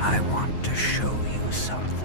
I want to show you something.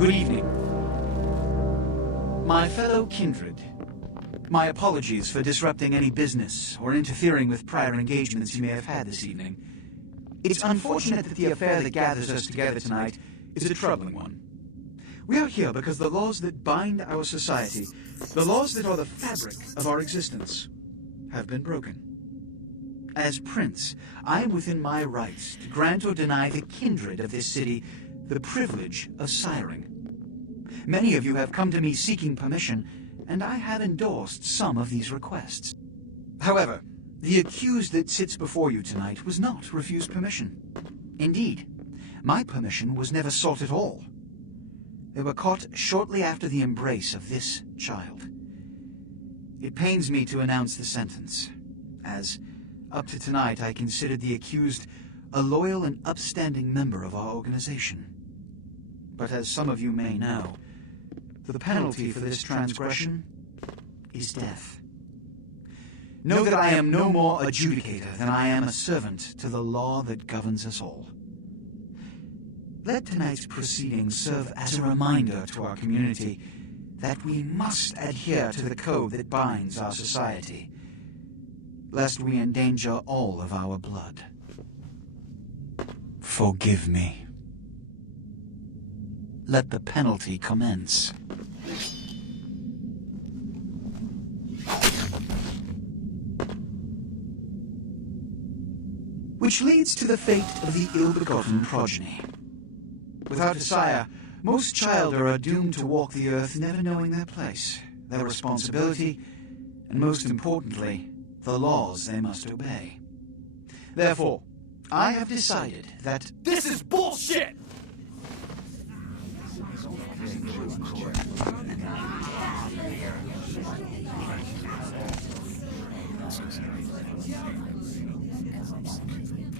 Good evening. My fellow kindred, my apologies for disrupting any business or interfering with prior engagements you may have had this evening. It's unfortunate that the affair that gathers us together tonight is a troubling one. We are here because the laws that bind our society, the laws that are the fabric of our existence, have been broken. As Prince, I am within my rights to grant or deny the kindred of this city the privilege of siring. Many of you have come to me seeking permission, and I have endorsed some of these requests. However, the accused that sits before you tonight was not refused permission. Indeed, my permission was never sought at all. They were caught shortly after the embrace of this child. It pains me to announce the sentence, as up to tonight I considered the accused a loyal and upstanding member of our organization. But as some of you may know, the penalty for this transgression is death. Know that I am no more adjudicator than I am a servant to the law that governs us all. Let tonight's proceedings serve as a reminder to our community that we must adhere to the code that binds our society, lest we endanger all of our blood. Forgive me. Let the penalty commence. Which leads to the fate of the ill-begotten progeny. Without a sire, most children are doomed to walk the earth never knowing their place, their responsibility, and most importantly, the laws they must obey. Therefore, I have decided that This is bullshit!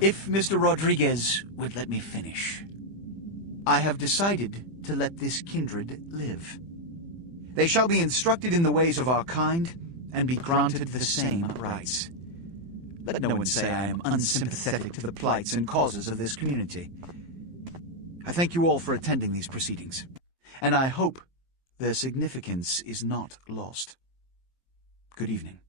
if Mr. Rodriguez would let me finish, I have decided to let this kindred live. They shall be instructed in the ways of our kind and be granted the same rights. Let no one say I am unsympathetic to the plights and causes of this community. I thank you all for attending these proceedings, and I hope their significance is not lost. Good evening.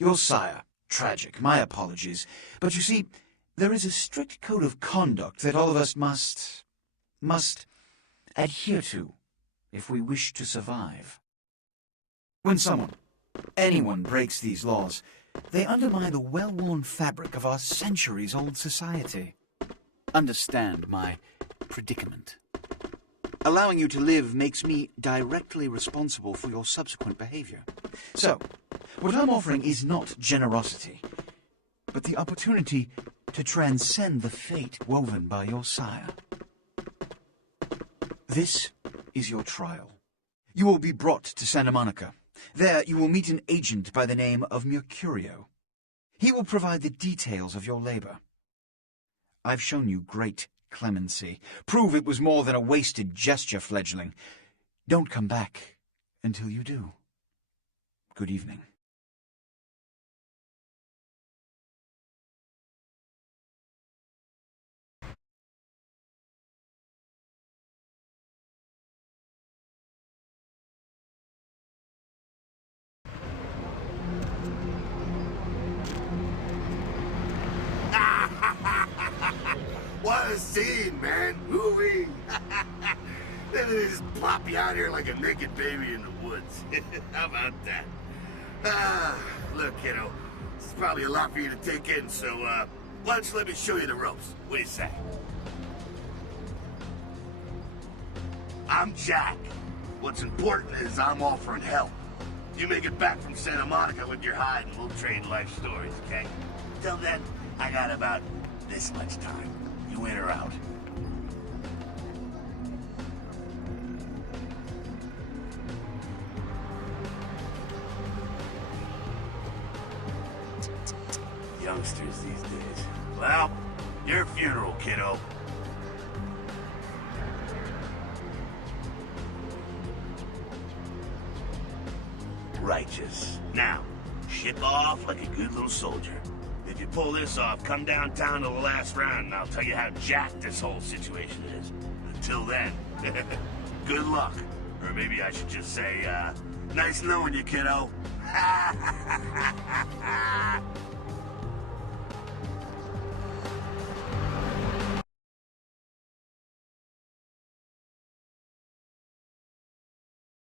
Your sire, tragic, my apologies. But you see, there is a strict code of conduct that all of us must adhere to if we wish to survive. When anyone breaks these laws, they undermine the well-worn fabric of our centuries-old society. Understand my predicament. Allowing you to live makes me directly responsible for your subsequent behavior. So, what I'm offering is not generosity, but the opportunity to transcend the fate woven by your sire. This is your trial. You will be brought to Santa Monica. There you will meet an agent by the name of Mercurio. He will provide the details of your labor. I've shown you great clemency. Prove it was more than a wasted gesture, fledgling. Don't come back until you do. Good evening. scene, man. Woo-wee. Then they just plop you out here like a naked baby in the woods. How about that? Look, kiddo, it's probably a lot for you to take in, so, why don't you let me show you the ropes? What do you say? I'm Jack. What's important is I'm offering help. You make it back from Santa Monica with your hide and we'll trade life stories, okay? Till then, I got about this much time. You in or out? Youngsters these days. Well, your funeral, kiddo. Righteous. Now, ship off like a good little soldier. If you pull this off, come downtown to the last round and I'll tell you how jacked this whole situation is. Until then, good luck. Or maybe I should just say, nice knowing you, kiddo.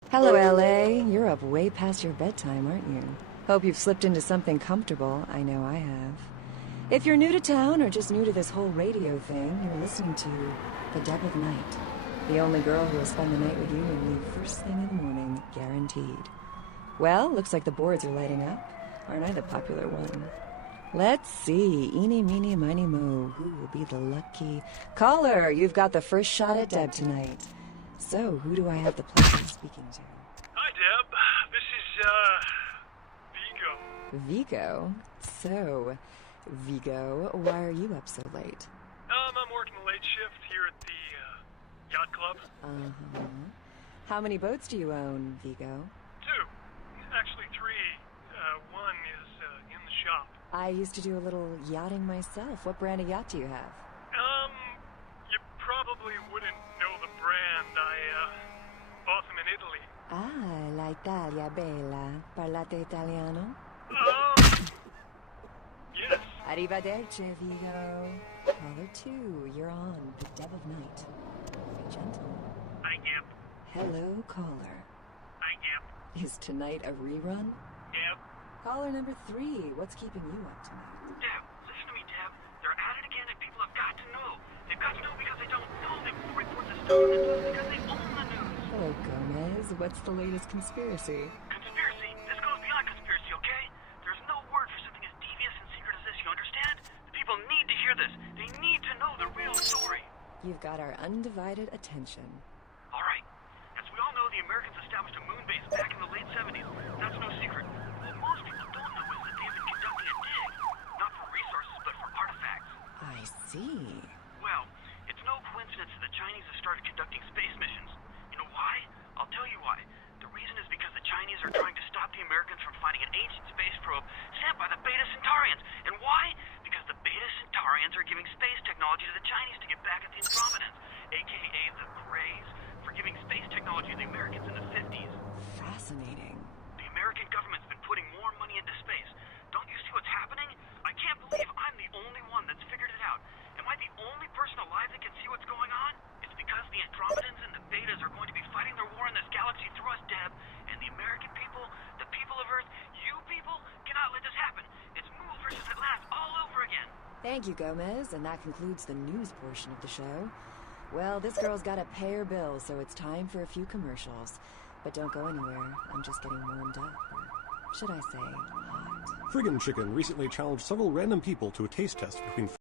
Hello, LA. You're up way past your bedtime, aren't you? Hope you've slipped into something comfortable. I know I have. If you're new to town or just new to this whole radio thing, you're listening to The Dead of Night. The only girl who will spend the night with you and leave first thing in the morning, guaranteed. Well, looks like the boards are lighting up. Aren't I the popular one? Let's see. Eeny, meeny, miny, mo. Who will be the lucky... Caller, you've got the first shot at Deb tonight. So, who do I have the pleasure of speaking to? Hi, Deb. This is, Vigo. Vigo? So, Vigo, why are you up so late? I'm working the late shift here at the, yacht club. Uh-huh. How many boats do you own, Vigo? 2. Actually, 3. One is, in the shop. I used to do a little yachting myself. What brand of yacht do you have? You probably wouldn't know the brand. I, bought them in Italy. Ah, la Italia bella. Parlate italiano? Yes. Arrivederci, Vigo. Caller 2, you're on The Dead of Night. Very gentle. Hi, Deb. Hello, caller. Hi, Deb. Is tonight a rerun? Deb. Caller number 3, what's keeping you up tonight? Deb, listen to me, Deb. They're at it again and people have got to know. They've got to know because they don't know. They won't report this stuff on the news because they own the news. Hello, Gomez. What's the latest conspiracy? Conspiracy? This goes beyond conspiracy, okay? There's no word for something as devious and secret as this, you understand? The people need to hear this. They need to know the real story. You've got our undivided attention. All right. As we all know, the Americans established a moon base back in the late 70s. That's no secret. What most people don't know is that they've been conducting a dig. Not for resources, but for artifacts. I see. Well, it's no coincidence that the Chinese have started conducting space missions. You know why? I'll tell you why. The reason is because the Chinese are trying to stop the Americans from finding an ancient space probe sent by the Beta Centaurians. And why? Because the Beta Centaurians are giving space technology to the Chinese to get back at the Andromedans, aka the Greys, for giving space technology to the Americans in the 50s. Fascinating. The American government's been putting more money into space. Don't you see what's happening? I can't believe I'm the only one that's figured it out. Am I the only person alive that can see what's going on? It's because the Andromedans and the Betas are going to be fighting their war in this galaxy through us, Deb. And the American people, the people of Earth, you people, cannot let this happen. It's Mool versus Atlantis all over again. Thank you, Gomez, and that concludes the news portion of the show. Well, this girl's got to pay her bills, so it's time for a few commercials. But don't go anywhere. I'm just getting warmed up. Or should I say, hot? Friggin' Chicken recently challenged several random people to a taste test between